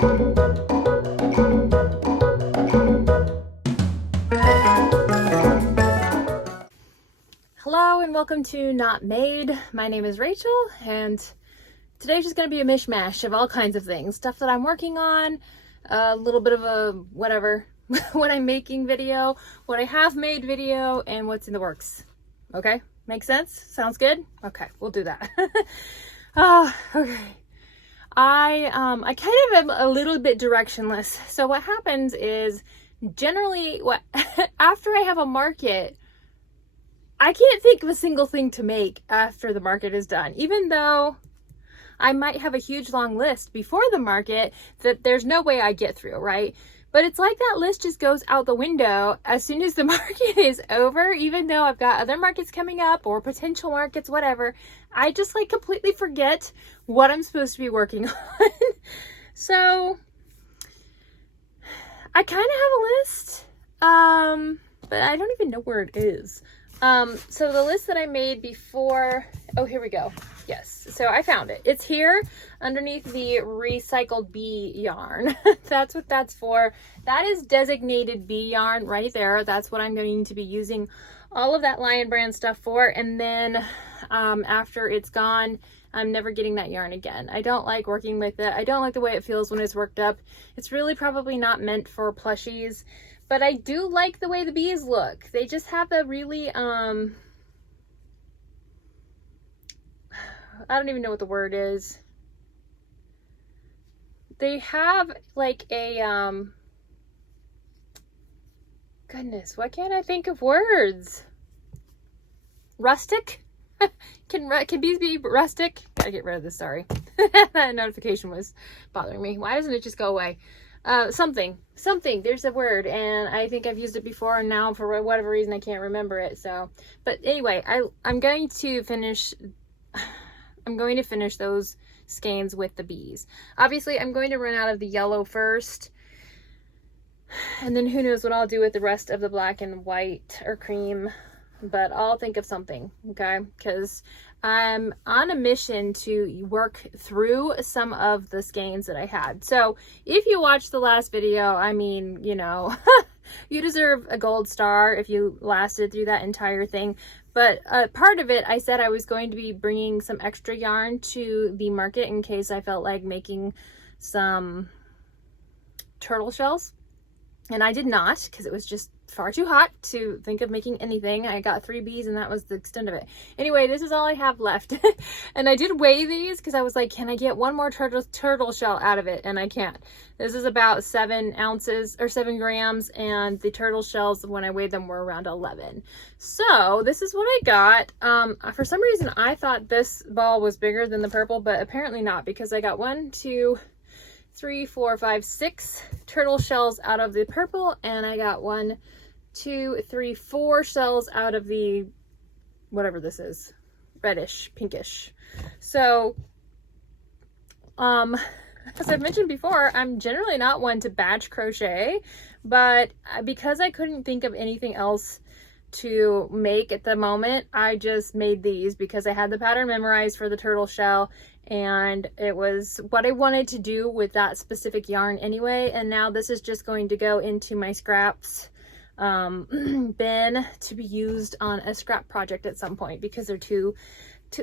Hello and welcome to Not Made. My name is Rachel and today's just going to be a mishmash of all kinds of things. Stuff that I'm working on, a little bit of a whatever, what I'm making video, what I have made video, and what's in the works. Okay? Make sense? Sounds good? Okay, we'll do that. Okay. I kind of am a little bit directionless. So what happens is generally after I have a market, I can't think of a single thing to make after the market is done, even though I might have a huge long list before the market that there's no way I get through, right? But it's like that list just goes out the window as soon as the market is over, even though I've got other markets coming up or potential markets, whatever. I just like completely forget what I'm supposed to be working on. So I kind of have a list, but I don't even know where it is. So the list that I made before, oh, here we go. Yes. So I found it. It's here underneath the recycled bee yarn. That's what that's for. That is designated bee yarn right there. That's what I'm going to be using all of that Lion Brand stuff for. And then, after it's gone, I'm never getting that yarn again. I don't like working with it. I don't like the way it feels when it's worked up. It's really probably not meant for plushies. But I do like the way the bees look. They just have a really, I don't even know what the word is. They have like a, goodness, why can't I think of words? Rustic? Can bees be rustic? Gotta get rid of this, sorry. That notification was bothering me. Why doesn't it just go away? Something, there's a word, and I think I've used it before, and now for whatever reason I can't remember it. So, but anyway, I'm going to finish those skeins with the bees. Obviously I'm going to run out of the yellow first, and then who knows what I'll do with the rest of the black and white or cream, but I'll think of something, okay? Because I'm on a mission to work through some of the skeins that I had. So if you watched the last video, I mean, you know, you deserve a gold star if you lasted through that entire thing. But part of it, I said I was going to be bringing some extra yarn to the market in case I felt like making some turtle shells. And I did not, because it was just far too hot to think of making anything. I got 3 bees and that was the extent of it. Anyway, this is all I have left. And I did weigh these because I was like, can I get one more turtle shell out of it? And I can't. This is about 7 ounces or 7 grams, and the turtle shells, when I weighed them, were around 11. So this is what I got. For some reason, I thought this ball was bigger than the purple, but apparently not, because I got 1, 2, 3, 4, 5, 6 turtle shells out of the purple, and I got 1, 2, 3, 4 shells out of the whatever this is, reddish, pinkish. So as I've mentioned before, I'm generally not one to batch crochet, but because I couldn't think of anything else to make at the moment, I just made these because I had the pattern memorized for the turtle shell, and it was what I wanted to do with that specific yarn anyway. And now this is just going to go into my scraps bin to be used on a scrap project at some point, because they're too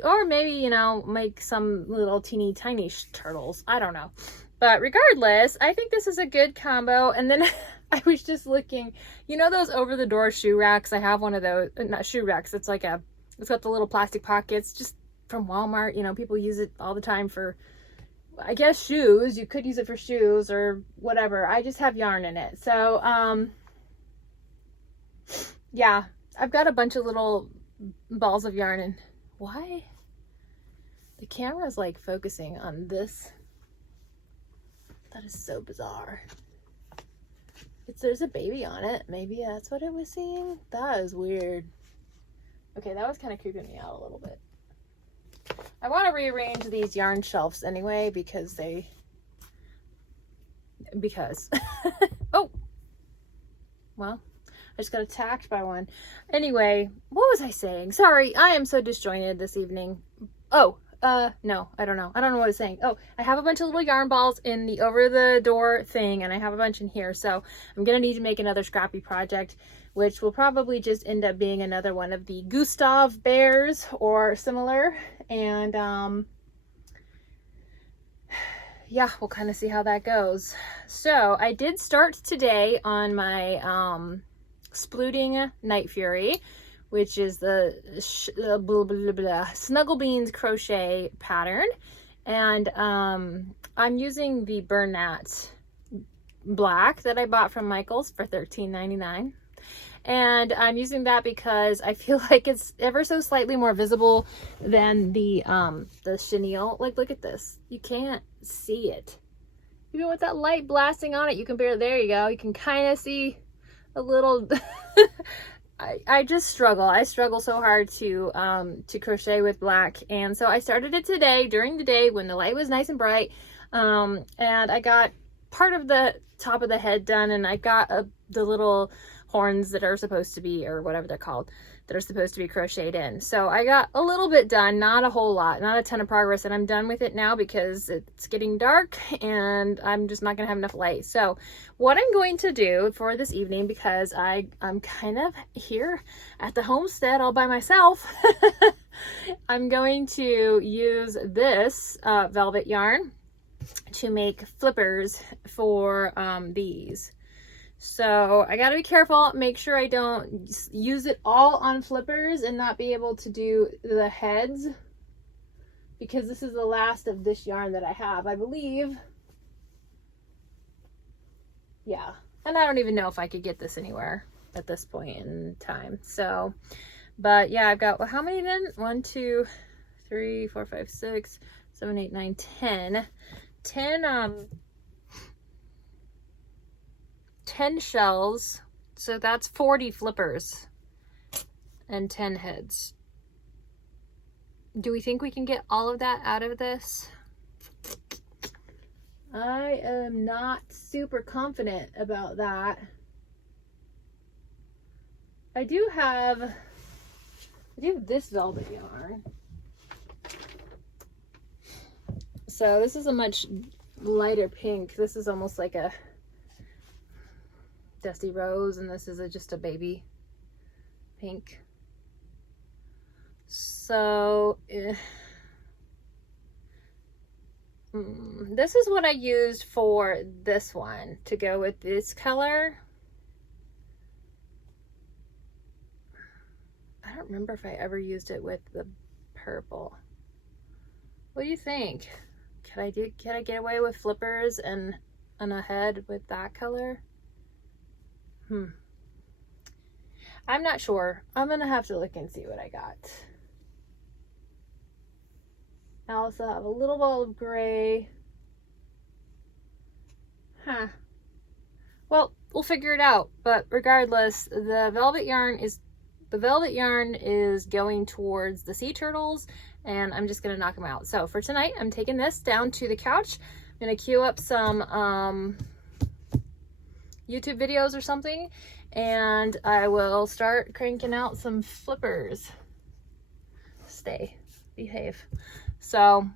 or maybe, you know, make some little teeny tiny turtles, I don't know. But regardless, I think this is a good combo. And then I was just looking, you know, those over the door shoe racks. I have one of those, not shoe racks, it's like it's got the little plastic pockets, just from Walmart. You know, people use it all the time for, I guess, shoes. You could use it for shoes or whatever. I just have yarn in it. So yeah, I've got a bunch of little balls of yarn. And why the camera's like focusing on this? That is so bizarre. There's a baby on it. Maybe that's what it was seeing. That is weird. Okay, that was kind of creeping me out a little bit. I want to rearrange these yarn shelves anyway, because oh, well, I just got attacked by one. Anyway, what was I saying? Sorry, I am so disjointed this evening. Oh, no, I don't know. I don't know what it's saying. Oh, I have a bunch of little yarn balls in the over the door thing, and I have a bunch in here. So I'm going to need to make another scrappy project, which will probably just end up being another one of the Gustav bears or similar. And, yeah, we'll kind of see how that goes. So I did start today on my, splooting Night Fury, which is the Snuggle Beans crochet pattern. And I'm using the Bernat black that I bought from Michael's for $13.99. And I'm using that because I feel like it's ever so slightly more visible than the chenille. Like, look at this. You can't see it. Even with that light blasting on it, you can barely, there you go. You can kind of see a little. I just struggle. I struggle so hard to crochet with black. And so I started it today during the day when the light was nice and bright. And I got part of the top of the head done, and I got the little horns that are supposed to be, or whatever they're called, that are supposed to be crocheted in. So I got a little bit done, not a whole lot, not a ton of progress, and I'm done with it now because it's getting dark and I'm just not gonna have enough light. So what I'm going to do for this evening, because I'm kind of here at the homestead all by myself, I'm going to use this velvet yarn to make flippers for these. So I gotta be careful, make sure I don't use it all on flippers and not be able to do the heads, because this is the last of this yarn that I have, I believe. Yeah, and I don't even know if I could get this anywhere at this point in time. So, but yeah, I've got, well, how many then? 1, 2, 3, 4, 5, 6, 7, 8, 9, 10. 10 shells, so that's 40 flippers and 10 heads. Do we think we can get all of that out of this? I am not super confident about that. I do have this velvet yarn. So this is a much lighter pink. This is almost like a dusty rose, and this is just a baby pink. So this is what I used for this one to go with this color. I don't remember if I ever used it with the purple. What do you think? Can I get away with flippers and a head with that color? I'm not sure. I'm gonna have to look and see what I got. I also have a little ball of gray. Well, we'll figure it out. But regardless, the velvet yarn is going towards the sea turtles, and I'm just gonna knock them out. So for tonight, I'm taking this down to the couch. I'm gonna queue up some YouTube videos or something, and I will start cranking out some flippers. Behave. So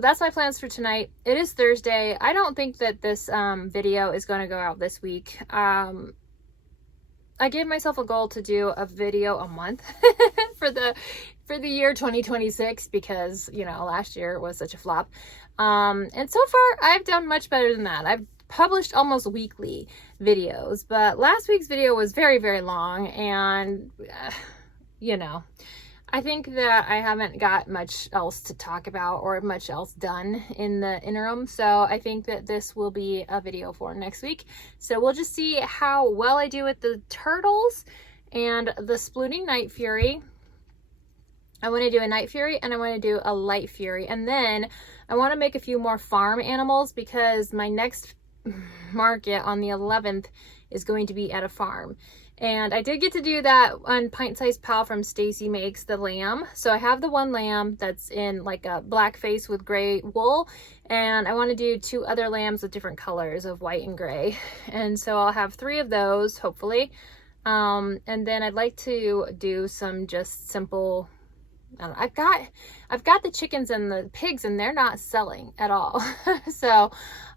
that's my plans for tonight. It is Thursday. I don't think that this video is going to go out this week. I gave myself a goal to do a video a month for the year 2026, because, you know, last year was such a flop. And so far I've done much better than that. I've published almost weekly videos, but last week's video was very, very long, and you know, I think that I haven't got much else to talk about or much else done in the interim, so I think that this will be a video for next week. So we'll just see how well I do with the turtles and the splooting Night Fury. I want to do a Night Fury and I want to do a Light Fury, and then I want to make a few more farm animals, because my next market on the 11th is going to be at a farm. And I did get to do that on Pint Size Pal from Stacy Makes, the lamb. So I have the one lamb that's in like a black face with gray wool, and I want to do 2 other lambs with different colors of white and gray. And so I'll have 3 of those, hopefully. And then I'd like to do some just simple I don't know. I've got the chickens and the pigs, and they're not selling at all. So,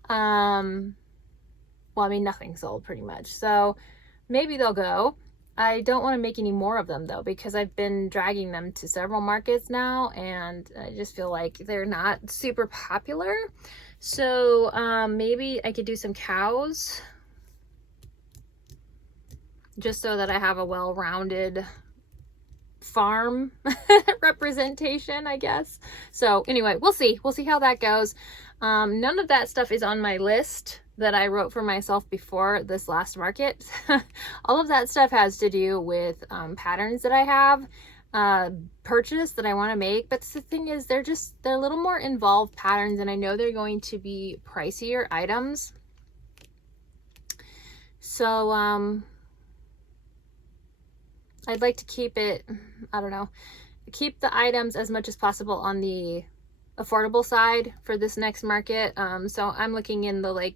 well, I mean, nothing sold pretty much. So maybe they'll go. I don't want to make any more of them though, because I've been dragging them to several markets now, and I just feel like they're not super popular. So maybe I could do some cows, just so that I have a well-rounded farm representation, I guess. So anyway, we'll see how that goes. None of that stuff is on my list that I wrote for myself before this last market. All of that stuff has to do with patterns that I have purchased that I want to make. But the thing is, they're a little more involved patterns, and I know they're going to be pricier items. So I'd like to keep it, I don't know, keep the items as much as possible on the affordable side for this next market. So I'm looking in the like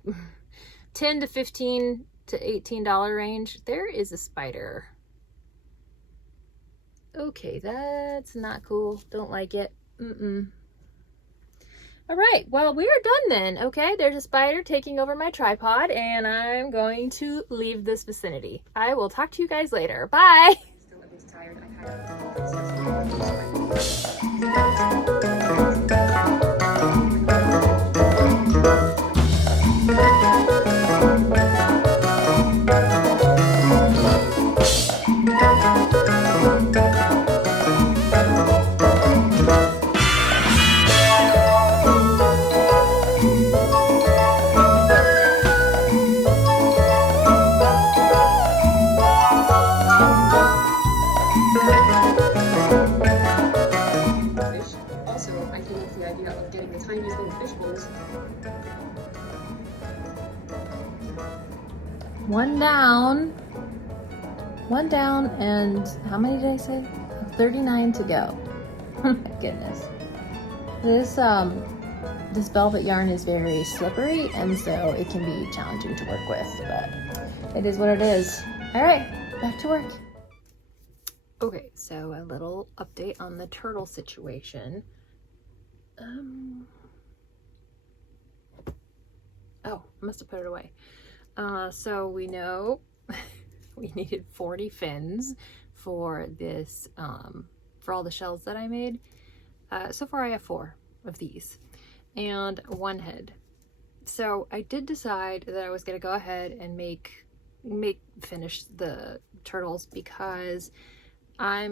$10 to $15 to $18 range. There is a spider. Okay, that's not cool. Don't like it. All right, well, we are done then. Okay, there's a spider taking over my tripod, and I'm going to leave this vicinity. I will talk to you guys later. Bye. Still a bit tired. One down, and how many did I say? 39 to go. Oh my goodness. This velvet yarn is very slippery, and so it can be challenging to work with, but it is what it is. All right, back to work. Okay, so a little update on the turtle situation. Oh, I must have put it away. So we know we needed 40 fins for this, for all the shells that I made. So far I have 4 of these and 1 head. So I did decide that I was going to go ahead and finish the turtles, because I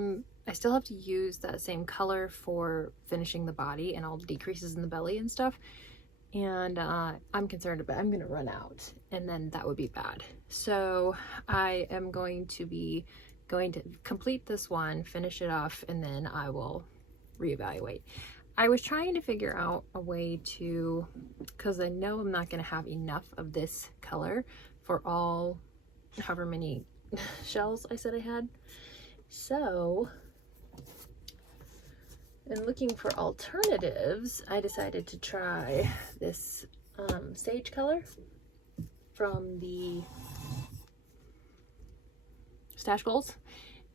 still have to use that same color for finishing the body and all the decreases in the belly and stuff. And I'm concerned about I'm going to run out, and then that would be bad. So I am going to complete this one, finish it off, and then I will reevaluate. I was trying to figure out a way to, because I know I'm not going to have enough of this color for all however many shells I said I had. So in looking for alternatives, I decided to try this sage color from the Stash Goals.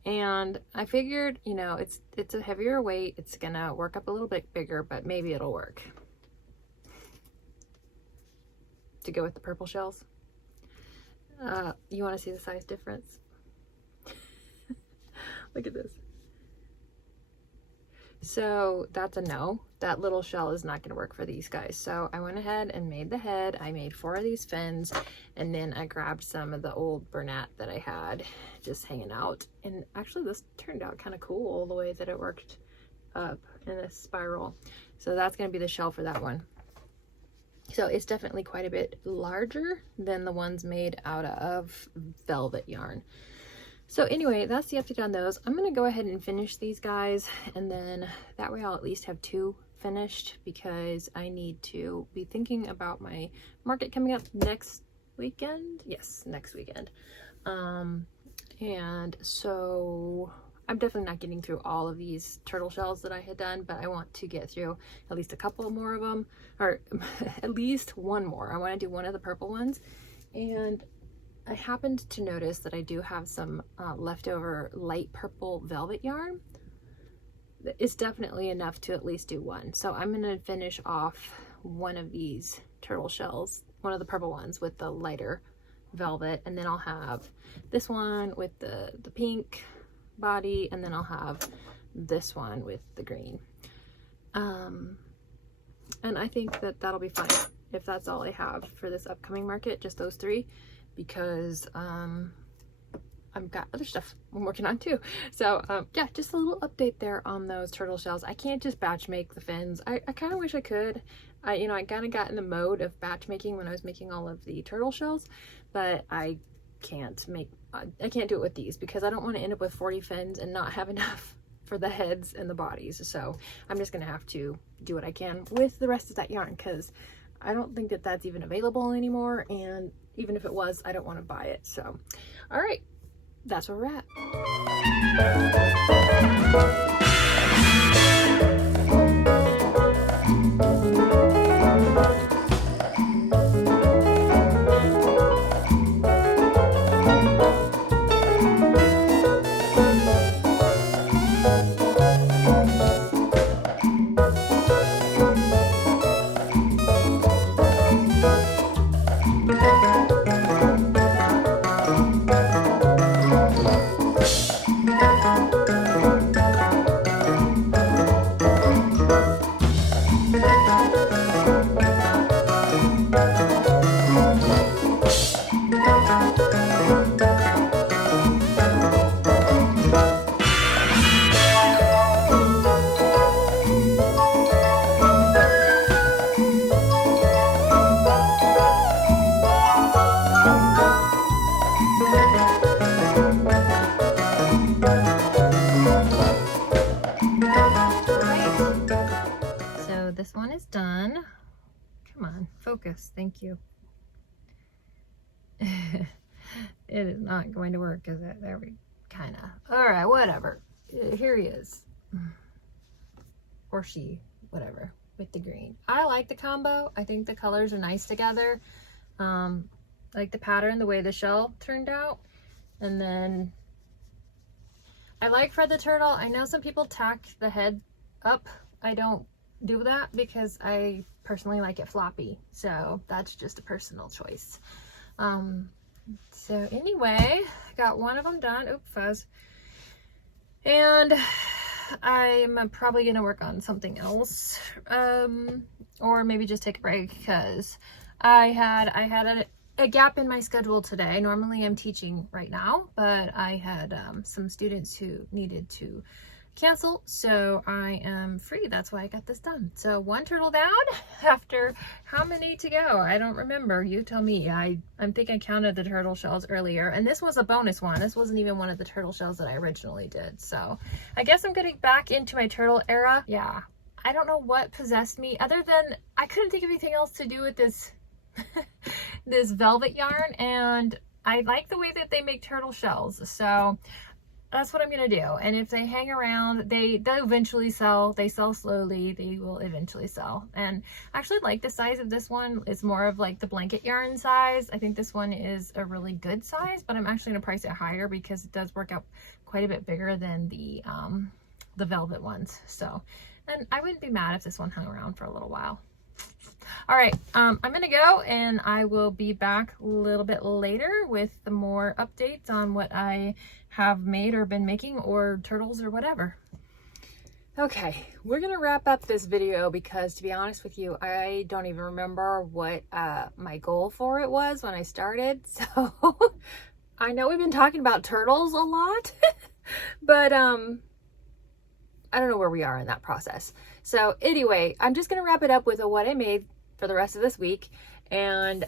And I figured, you know, it's a heavier weight, it's gonna work up a little bit bigger, but maybe it'll work to go with the purple shells. You want to see the size difference? Look at this. So that's a no. That little shell is not going to work for these guys. So I went ahead and made the head. I made 4 of these fins, and then I grabbed some of the old Bernat that I had just hanging out. And actually this turned out kind of cool, the way that it worked up in a spiral. So that's going to be the shell for that one. So it's definitely quite a bit larger than the ones made out of velvet yarn. So anyway, that's the update on those. I'm going to go ahead and finish these guys, and then that way I'll at least have 2 finished, because I need to be thinking about my market coming up next weekend. Yes, next weekend. And so I'm definitely not getting through all of these turtle shells that I had done, but I want to get through at least a couple more of them, or at least one more. I want to do one of the purple ones. And I happened to notice that I do have some leftover light purple velvet yarn. it's definitely enough to at least do one. So I'm going to finish off one of these turtle shells, one of the purple ones with the lighter velvet, and then I'll have this one with the pink body, and then I'll have this one with the green. And I think that that'll be fine if that's all I have for this upcoming market, just those three, because I've got other stuff I'm working on too. So yeah, just a little update there on those turtle shells. I can't just batch make the fins. I kind of wish I could. I kind of got in the mode of batch making when I was making all of the turtle shells, but I can't do it with these because I don't want to end up with 40 fins and not have enough for the heads and the bodies. So I'm just gonna have to do what I can with the rest of that yarn, because I don't think that that's even available anymore, and even if it was, I don't want to buy it. So all right, that's where we're at. This one is done. Come on, focus. Thank you. It is not going to work, is it? There we kind of. All right, whatever. Here he is. Or she, whatever, with the green. I like the combo. I think the colors are nice together. I like the pattern, the way the shell turned out. And then I like Fred the Turtle. I know some people tack the head up. I don't do that because I personally like it floppy, so that's just a personal choice. So anyway, I got one of them done. Oops, fuzz. And I'm probably gonna work on something else, or maybe just take a break, because I had a gap in my schedule today. Normally I'm teaching right now, but I had some students who needed to cancel, so I am free. That's why I got this done. So one turtle down after how many to go? I don't remember. You tell me. I think I counted the turtle shells earlier, and this was a bonus one. This wasn't even one of the turtle shells that I originally did. So I guess I'm getting back into my turtle era. Yeah, I don't know what possessed me, other than I couldn't think of anything else to do with this this velvet yarn, and I like the way that they make turtle shells. So that's what I'm gonna do. And if they hang around, they'll eventually sell. They sell slowly. They will eventually sell. And I actually like the size of this one. It's more of like the blanket yarn size. I think this one is a really good size, but I'm actually gonna price it higher because it does work out quite a bit bigger than the velvet ones. So, and I wouldn't be mad if this one hung around for a little while. All right, I'm gonna go, and I will be back a little bit later with the more updates on what I have made or been making, or turtles or whatever. Okay, we're gonna wrap up this video because, to be honest with you, I don't even remember what my goal for it was when I started. So I know we've been talking about turtles a lot, but I don't know where we are in that process. So anyway, I'm just gonna wrap it up with what I made for the rest of this week, and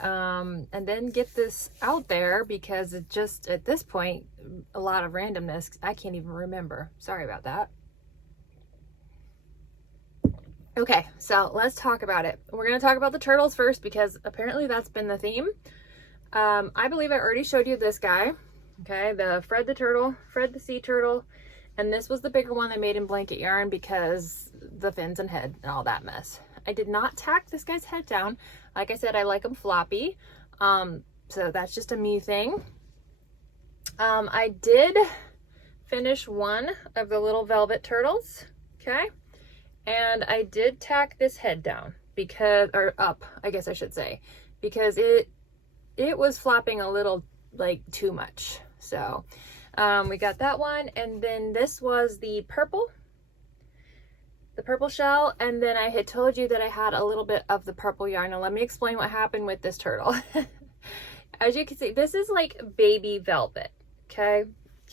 then get this out there, because it just, at this point, a lot of randomness. I can't even remember. Sorry about that. Okay, so let's talk about it. We're gonna talk about the turtles first, because apparently that's been the theme. I believe I already showed you this guy. Okay, the Fred the Turtle, Fred the Sea Turtle. And this was the bigger one I made in blanket yarn because the fins and head and all that mess. I did not tack this guy's head down. Like I said, I like them floppy. So that's just a me thing. I did finish one of the little velvet turtles. Okay. And I did tack this head down because, or up, I guess I should say, because it was flopping a little like too much. So we got that one. And then this was the purple shell. And then I had told you that I had a little bit of the purple yarn. Now let me explain what happened with this turtle. As you can see, this is like baby velvet. Okay.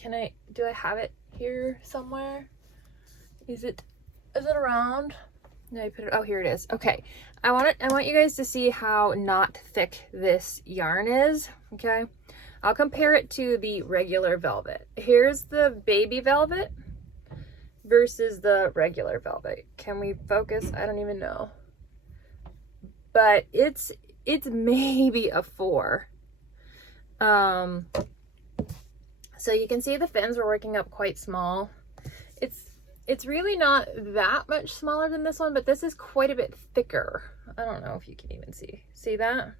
Do I have it here somewhere? Is it around? No, I put it, oh, here it is. Okay. I want you guys to see how not thick this yarn is. Okay. I'll compare it to the regular velvet. Here's the baby velvet versus the regular velvet. Can we focus? I don't even know. But it's maybe a 4. So you can see the fins were working up quite small. It's really not that much smaller than this one, but this is quite a bit thicker. I don't know if you can even see that?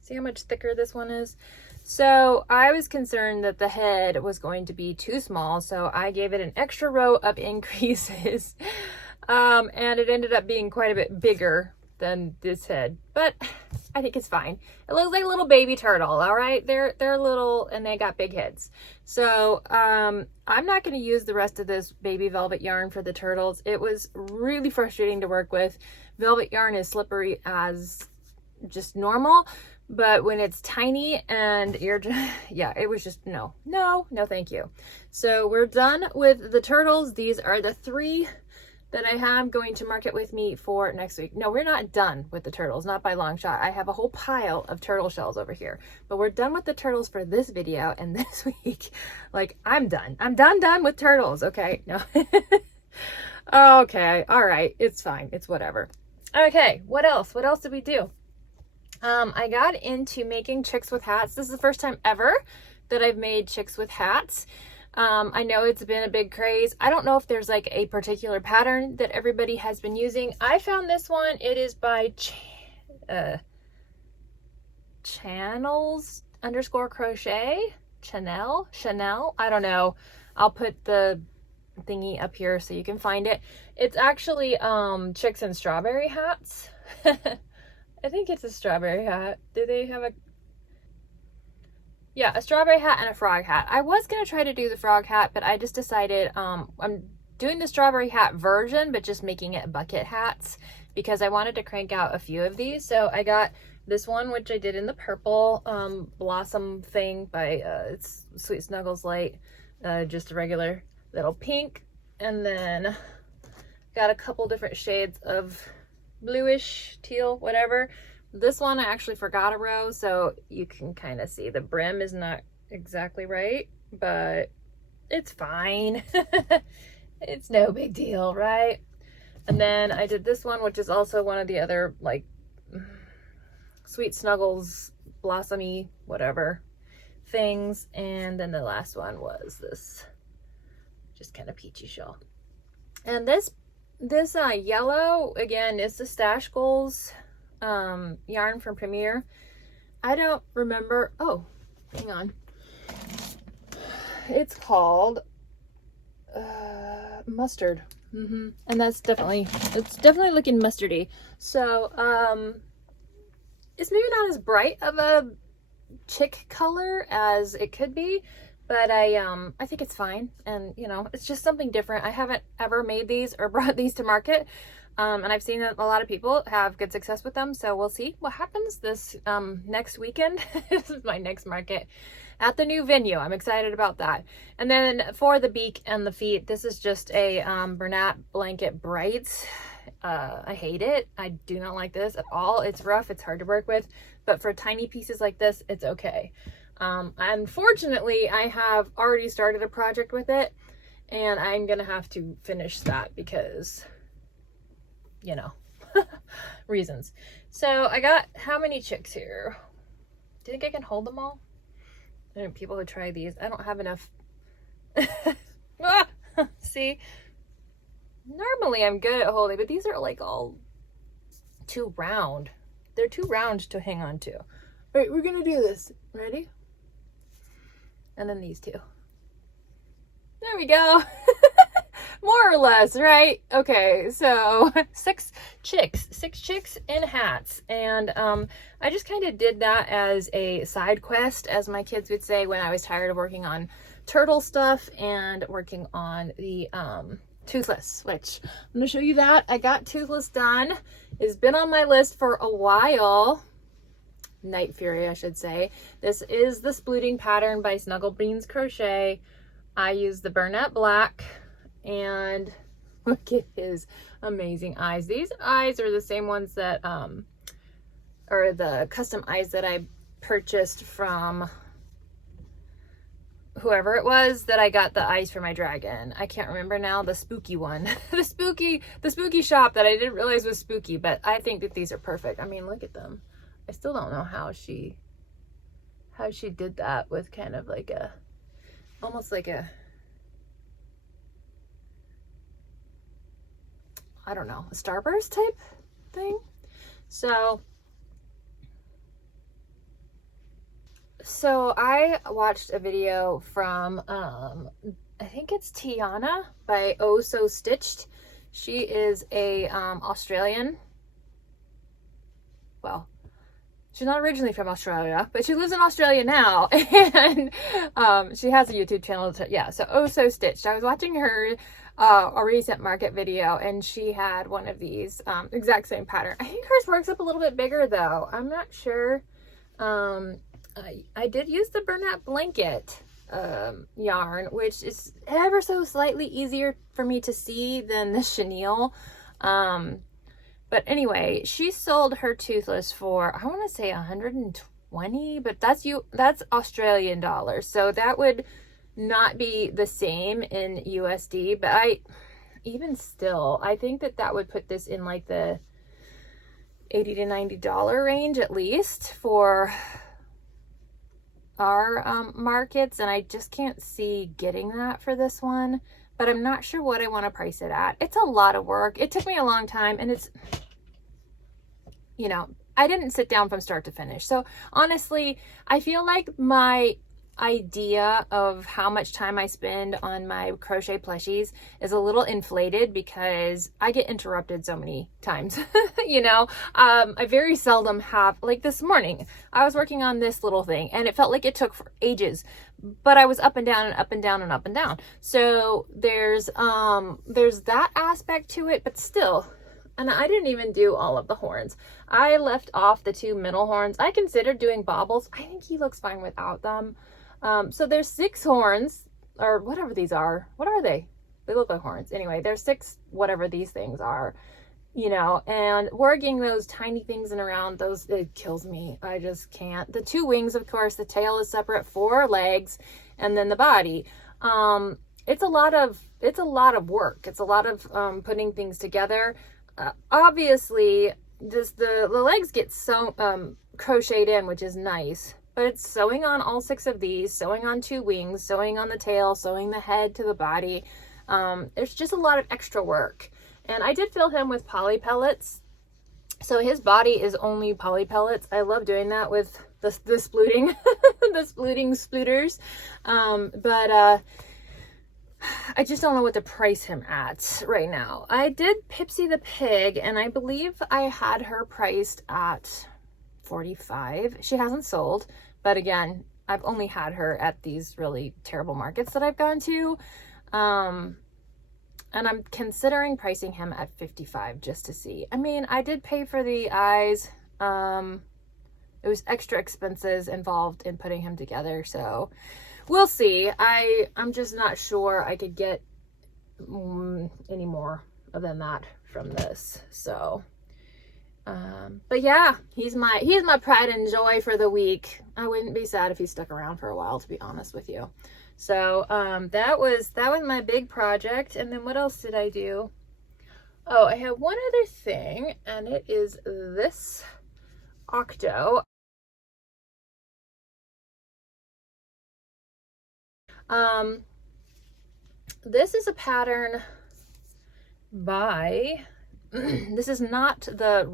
See how much thicker this one is? So I was concerned that the head was going to be too small, so I gave it an extra row of increases. And it ended up being quite a bit bigger than this head, but I think it's fine. It looks like a little baby turtle, all right? They're little and they got big heads. So I'm not going to use the rest of this baby velvet yarn for the turtles. It was really frustrating to work with. Velvet yarn is slippery as just normal, but when it's tiny and you're just, yeah, it was just no, thank you. So we're done with the turtles. These are the 3 that I have going to market with me for next week. No, we're not done with the turtles, not by long shot. I have a whole pile of turtle shells over here, but we're done with the turtles for this video and this week. Like, I'm done. I'm done with turtles. Okay, no. Okay, all right, it's fine. It's whatever. Okay, what else? What else did we do? I got into making chicks with hats. This is the first time ever that I've made chicks with hats. I know it's been a big craze. I don't know if there's like a particular pattern that everybody has been using. I found this one. It is by channels_crochet. Chanel. I don't know. I'll put the thingy up here so you can find it. It's actually chicks and strawberry hats. I think it's a strawberry hat. Do they have a... Yeah, a strawberry hat and a frog hat. I was going to try to do the frog hat, but I just decided I'm doing the strawberry hat version, but just making it bucket hats because I wanted to crank out a few of these. So I got this one, which I did in the purple blossom thing by it's Sweet Snuggles Light, just a regular little pink. And then got a couple different shades of bluish, teal, whatever. This one I actually forgot a row, so you can kind of see the brim is not exactly right, but it's fine. It's no big deal, right? And then I did this one, which is also one of the other like Sweet Snuggles blossomy whatever things. And then the last one was this just kind of peachy shell. And this yellow, again, is the Stash Goals yarn from Premier. I don't remember. Oh, hang on. It's called mustard. And that's definitely, it's definitely looking mustardy. So it's maybe not as bright of a chick color as it could be, but I think it's fine. And you know, it's just something different. I haven't ever made these or brought these to market. And I've seen that a lot of people have good success with them. So we'll see what happens this next weekend. This is my next market at the new venue. I'm excited about that. And then for the beak and the feet, this is just a Bernat Blanket Brights. I hate it. I do not like this at all. It's rough. It's hard to work with. But for tiny pieces like this, it's okay. Unfortunately, I have already started a project with it. And I'm going to have to finish that because... you know, reasons. So I got how many chicks here? Do you think I can hold them all? And people who try these, I don't have enough. See, normally I'm good at holding, but these are like all too round. They're too round to hang on to. All right, we're gonna do this. Ready? And then these two. There we go. More or less, right? Okay, so six chicks in hats. And I just kind of did that as a side quest, as my kids would say, when I was tired of working on turtle stuff and working on the Toothless, which I'm going to show you that. I got Toothless done. It's been on my list for a while. Night Fury, I should say. This is the splooting pattern by Snuggle Beans Crochet. I use the Burnette Black, and look at his amazing eyes. These eyes are the same ones that, or the custom eyes that I purchased from whoever it was that I got the eyes for my dragon. I can't remember now, the spooky one. the spooky shop that I didn't realize was spooky, but I think that these are perfect. I mean, look at them. I still don't know how she did that with kind of like a, almost like a, I don't know, a starburst type thing. So I watched a video from, I think it's Tiana by Oh So Stitched. She is a Australian. Well, she's not originally from Australia, but she lives in Australia now. And she has a YouTube channel. Yeah, so Oh So Stitched. I was watching her a recent market video, and she had one of these exact same pattern. I think hers works up a little bit bigger though. I'm not sure. I did use the Burnette Blanket yarn, which is ever so slightly easier for me to see than the chenille. But anyway, she sold her Toothless for, I want to say 120, but that's Australian dollars. So that would not be the same in USD, but even still, I think that would put this in like the $80 to $90 range at least for our markets, and I just can't see getting that for this one, but I'm not sure what I want to price it at. It's a lot of work. It took me a long time, and it's, you know, I didn't sit down from start to finish. So honestly, I feel like my idea of how much time I spend on my crochet plushies is a little inflated because I get interrupted so many times. You know, I very seldom have, like this morning, I was working on this little thing and it felt like it took for ages, but I was up and down and up and down and up and down. So there's that aspect to it, but still. And I didn't even do all of the horns. I left off the 2 middle horns. I considered doing baubles. I think he looks fine without them. So there's 6 horns, or whatever these are. What are they? They look like horns. Anyway, there's 6, whatever these things are, you know, and working those tiny things in around those, it kills me. I just can't. The 2 wings, of course, the tail is separate, 4 legs, and then the body. It's a lot of work. It's a lot of, putting things together. Obviously the legs get so, crocheted in, which is nice. But it's sewing on all 6 of these, sewing on 2 wings, sewing on the tail, sewing the head to the body. There's just a lot of extra work. And I did fill him with poly pellets. So his body is only poly pellets. I love doing that with the splooting, the splooters. But I just don't know what to price him at right now. I did Pipsy the Pig, and I believe I had her priced at $45. She hasn't sold, but again, I've only had her at these really terrible markets that I've gone to. And I'm considering pricing him at $55 just to see. I mean, I did pay for the eyes. It was extra expenses involved in putting him together, so we'll see. I'm just not sure I could get any more than that from this. So but yeah, he's my pride and joy for the week. I wouldn't be sad if he stuck around for a while, to be honest with you. So that was my big project. And then what else did I do? Oh, I have one other thing, and it is this octo. This is a pattern by this is not the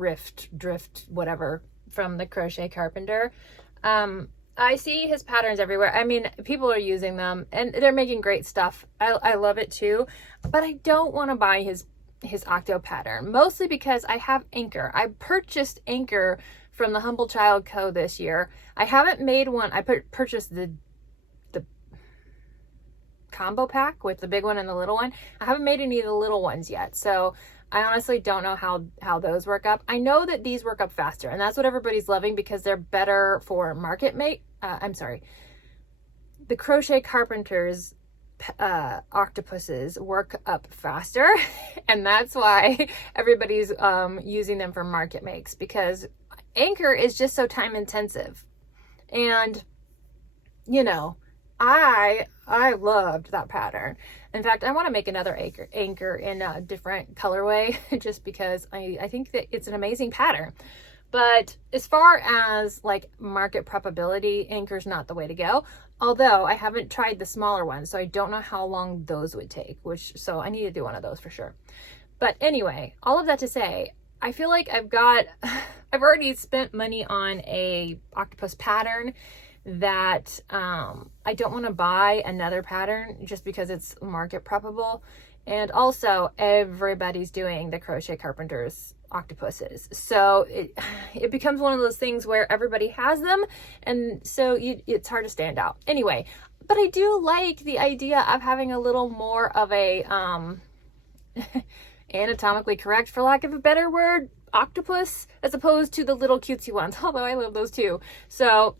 drift, whatever, from the Crochet Carpenter. I see his patterns everywhere. I mean, people are using them and they're making great stuff. I love it too, but I don't want to buy his octo pattern, mostly because I have Anchor. I purchased Anchor from the Humble Child Co. this year. I haven't made one. I purchased the combo pack with the big one and the little one. I haven't made any of the little ones yet, so I honestly don't know how those work up. I know that these work up faster, and that's what everybody's loving because they're better for the Crochet Carpenters octopuses work up faster, and that's why everybody's using them for market makes, because Anchor is just so time intensive. And you know, I loved that pattern. In fact, I want to make another anchor in a different colorway just because I think that it's an amazing pattern. But as far as like market probability, Anchor's not the way to go. Although I haven't tried the smaller ones, so I don't know how long those would take, so I need to do one of those for sure. But anyway, all of that to say, I feel like I've already spent money on a octopus pattern that I don't want to buy another pattern just because it's market probable. And also everybody's doing the Crochet Carpenters octopuses, so it becomes one of those things where everybody has them, and so it's hard to stand out anyway. But I do like the idea of having a little more of a anatomically correct, for lack of a better word, octopus, as opposed to the little cutesy ones, although I love those too. So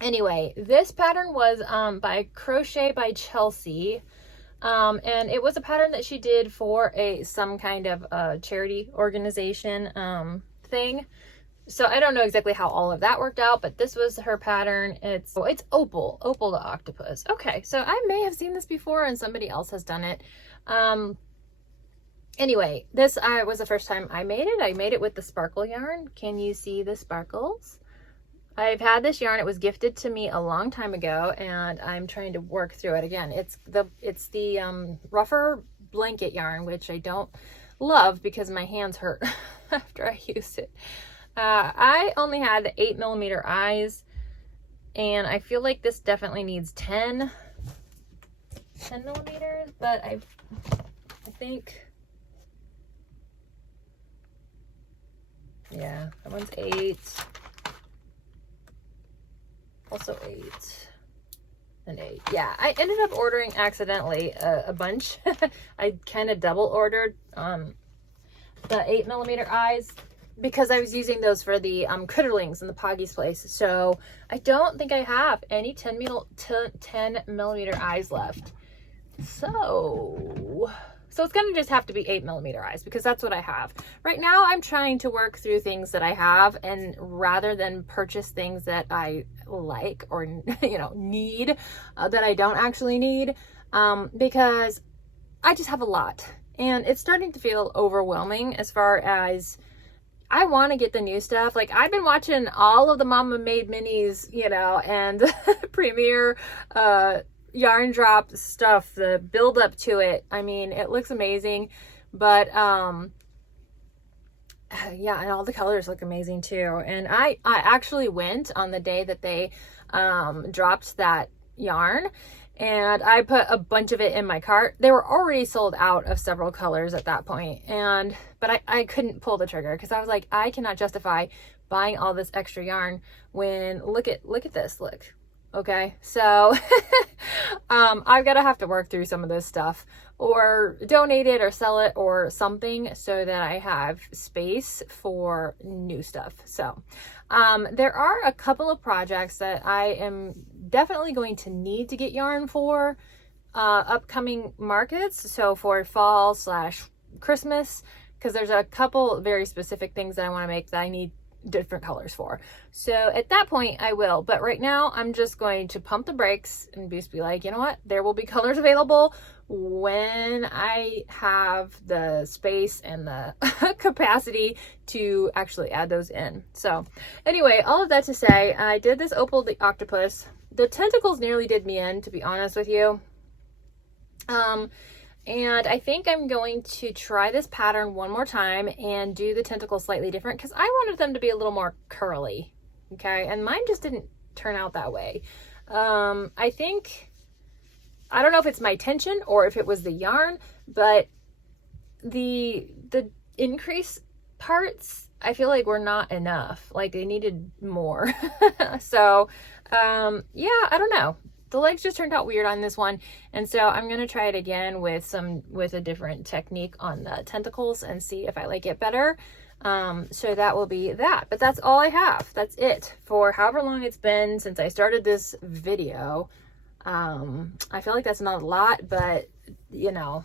anyway, this pattern was by Crochet by Chelsea. And it was a pattern that she did for some kind of charity organization thing. So I don't know exactly how all of that worked out, but this was her pattern. It's Opal the octopus. Okay, so I may have seen this before and somebody else has done it. Anyway, this was the first time I made it. I made it with the sparkle yarn. Can you see the sparkles? I've had this yarn. It was gifted to me a long time ago, and I'm trying to work through it again. It's the rougher blanket yarn, which I don't love because my hands hurt after I use it. I only had the 8mm eyes, and I feel like this definitely needs 10 millimeters, but I think, yeah, that one's 8. Also 8 and 8. Yeah, I ended up ordering accidentally a bunch. I kind of double ordered the 8mm eyes because I was using those for the Critterlings in the Poggy's place. So I don't think I have any 10mm eyes left. So it's going to just have to be 8mm eyes because that's what I have. Right now, I'm trying to work through things that I have, and rather than purchase things that I like or, need that I don't actually need, because I just have a lot. And it's starting to feel overwhelming as far as I want to get the new stuff. Like, I've been watching all of the Mama Made minis, and Premiere, yarn drop stuff, the build up to it. I mean, it looks amazing, but yeah, and all the colors look amazing too. And I actually went on the day that they dropped that yarn, and I put a bunch of it in my cart. They were already sold out of several colors at that point, but I couldn't pull the trigger because I was like, I cannot justify buying all this extra yarn when look at this. Okay, so I've got to have to work through some of this stuff or donate it or sell it or something so that I have space for new stuff. So there are a couple of projects that I am definitely going to need to get yarn for upcoming markets. So for fall/Christmas, because there's a couple very specific things that I want to make that I need different colors for. So at that point I will, but right now I'm just going to pump the brakes and just be like, you know what, there will be colors available when I have the space and the capacity to actually add those in. So anyway, all of that to say, I did this Opal the octopus. The tentacles nearly did me in, to be honest with you. And I think I'm going to try this pattern one more time and do the tentacles slightly different because I wanted them to be a little more curly. Okay, and mine just didn't turn out that way. I think, I don't know if it's my tension or if it was the yarn, but the increase parts, I feel like were not enough. Like they needed more. So, yeah, I don't know. The legs just turned out weird on this one. And so I'm going to try it again with a different technique on the tentacles and see if I like it better. So that will be that, but that's all I have. That's it for however long it's been since I started this video. I feel like that's not a lot, but you know,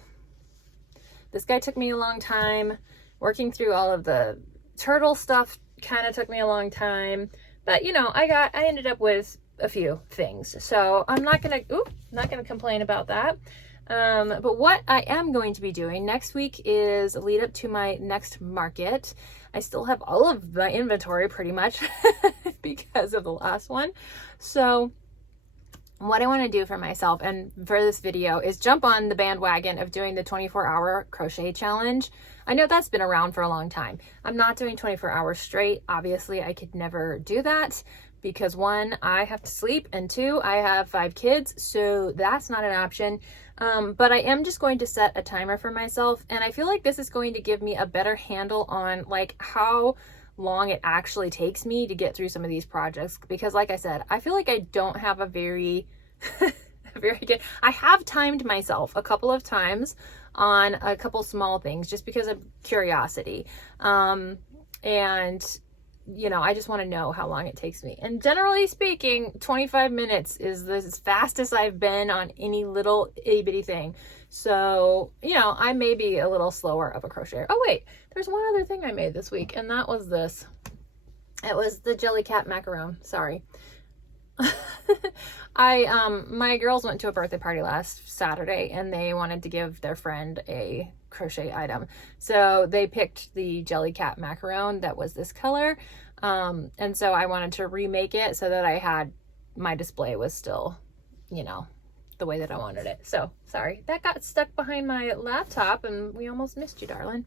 this guy took me a long time. Working through all of the turtle stuff kind of took me a long time, but you know, I ended up with a few things. So I'm not gonna complain about that. But what I am going to be doing next week is lead up to my next market. I still have all of my inventory pretty much because of the last one. So what I want to do for myself and for this video is jump on the bandwagon of doing the 24-hour crochet challenge. I know that's been around for a long time. I'm not doing 24 hours straight. Obviously, I could never do that because 1, I have to sleep, and 2, I have 5 kids, so that's not an option. But I am just going to set a timer for myself, and I feel like this is going to give me a better handle on like how long it actually takes me to get through some of these projects, because like I said, I feel like I don't have a very very good, I have timed myself a couple of times on a couple small things just because of curiosity. And you know, I just want to know how long it takes me. And generally speaking, 25 minutes is the fastest I've been on any little itty bitty thing. So, you know, I may be a little slower of a crocheter. Oh wait, there's one other thing I made this week, and that was this. It was the Jellycat macaron. Sorry. My girls went to a birthday party last Saturday and they wanted to give their friend a crochet item. So they picked the Jellycat macaron that was this color. And so I wanted to remake it so that I had, my display was still, you know, the way that I wanted it. So sorry, that got stuck behind my laptop and we almost missed you, darling.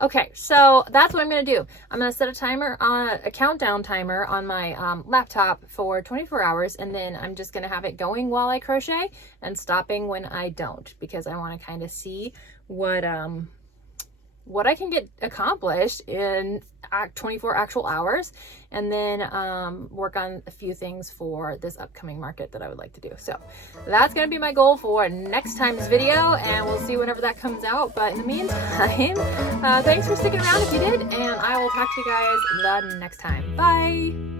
Okay, so that's what I'm going to do. I'm going to set a timer on a countdown timer on my laptop for 24 hours, and then I'm just going to have it going while I crochet and stopping when I don't, because I want to kind of see what I can get accomplished in 24 actual hours, and then work on a few things for this upcoming market that I would like to do. So that's going to be my goal for next time's video, and we'll see whenever that comes out. But in the meantime, thanks for sticking around if you did, and I will talk to you guys the next time. Bye!